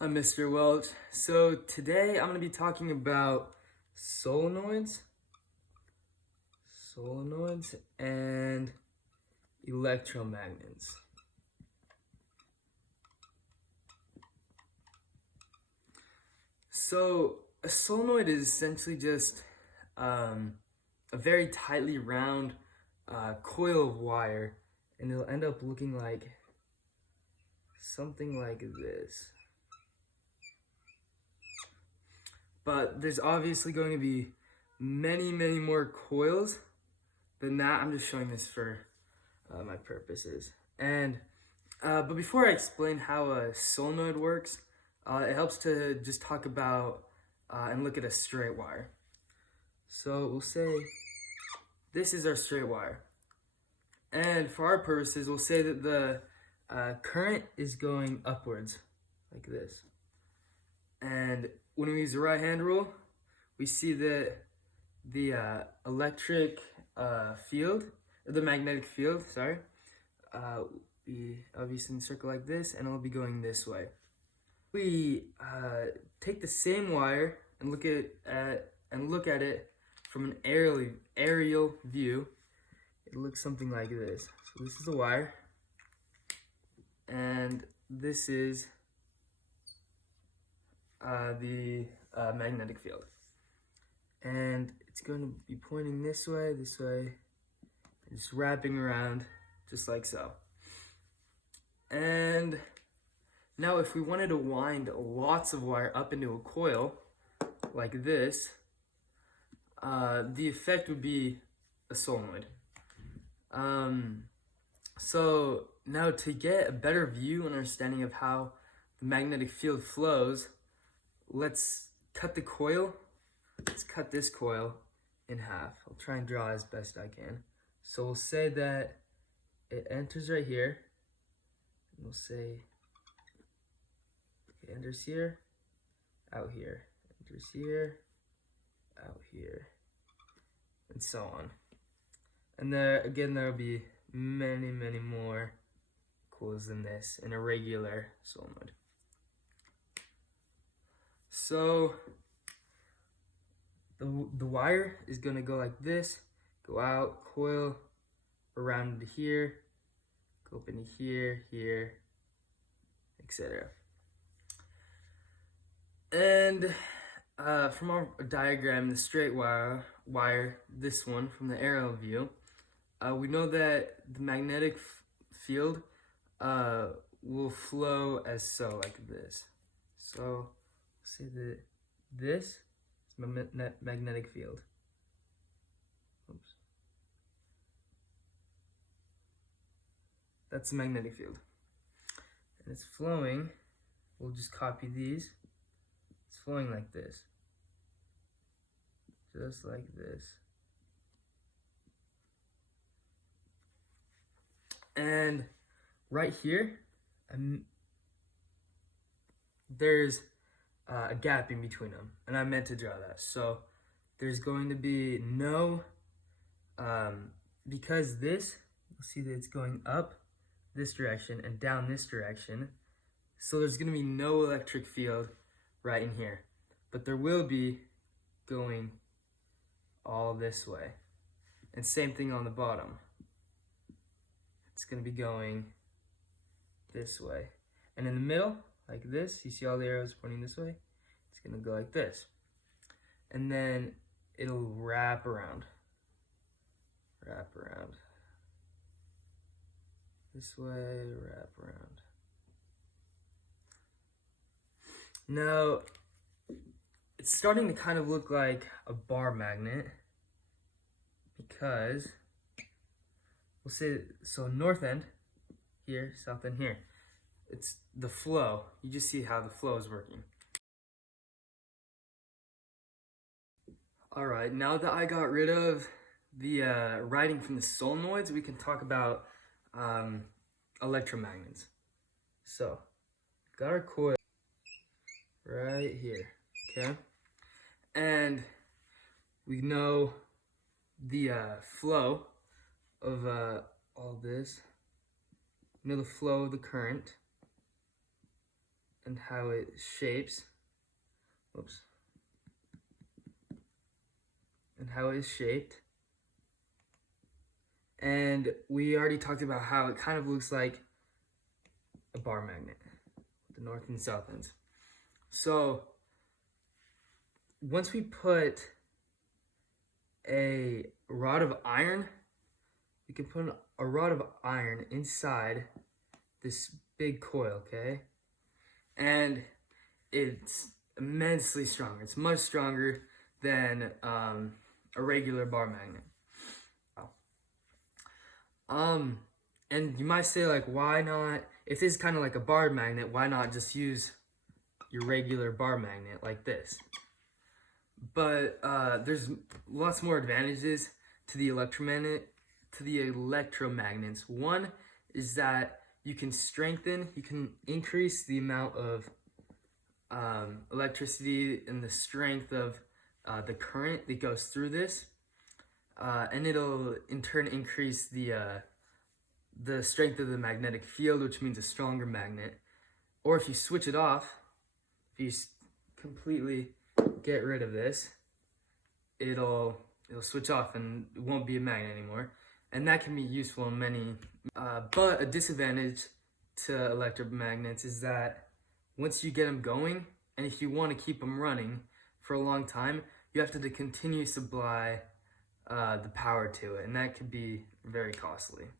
I'm Mr. Welch. So today I'm going to be talking about solenoids and electromagnets. So a solenoid is essentially just a very tightly round coil of wire, and it'll end up looking like something like this. But there's obviously going to be many more coils than that. I'm just showing this for my purposes. And but before I explain how a solenoid works, it helps to just talk about and look at a straight wire. So we'll say this is our straight wire. And for our purposes, we'll say that the current is going upwards like this. And when we use the right hand rule, we see that the electric field, or the magnetic field, be obviously in a circle like this, and it'll be going this way. We take the same wire and look at it from an aerial view. It looks something like this. So this is the wire, and this is the magnetic field, and it's going to be pointing this way, and just wrapping around just like so. And now if we wanted to wind lots of wire up into a coil like this, the effect would be a solenoid. So now to get a better view and understanding of how the magnetic field flows, let's cut the coil. Let's cut this coil in half. I'll try and draw as best I can. So we'll say that it enters right here. And we'll say it enters here, out here, enters here, out here, and so on. And there will be many more coils than this in a regular solenoid. So the wire is going to go like this, go out, coil around here, go up into here, etc. And from our diagram, the straight wire, this one from the aerial view, we know that the magnetic field will flow as so, like this. So say that this is magnetic field. Oops. That's the magnetic field. And it's flowing. We'll just copy these. It's flowing like this. Just like this. And right here, there's a gap in between them, and I meant to draw that. So there's going to be no, because this, you'll see that it's going up this direction and down this direction, so there's going to be no electric field right in here, but there will be going all this way. And same thing on the bottom. It's going to be going this way. And in the middle, like this, you see all the arrows pointing this way? It's going to go like this. And then it'll wrap around. This way, wrap around. Now, it's starting to kind of look like a bar magnet, because we'll say, so north end here, south end here. It's the flow. You just see how the flow is working. All right, now that I got rid of the writing from the solenoids, we can talk about electromagnets. So, got our coil right here, okay? And we know the flow of all this. We know the flow of the current. and how it shapes. Whoops. And how it is shaped. And we already talked about how it kind of looks like a bar magnet, the north and south ends. So once we put a rod of iron, we can put a rod of iron inside this big coil, okay? And it's immensely strong. It's much stronger than a regular bar magnet. And you might say, like, why not, if this is kind of like a bar magnet, why not just use your regular bar magnet like this? But there's lots more advantages to the electromagnets. One is that you can increase the amount of electricity and the strength of the current that goes through this, and it'll in turn increase the strength of the magnetic field, which means a stronger magnet. Or if you switch it off, if you completely get rid of this, it'll switch off and it won't be a magnet anymore. And that can be useful in many, but a disadvantage to electromagnets is that once you get them going, and if you want to keep them running for a long time, you have to continue supply the power to it, and that could be very costly.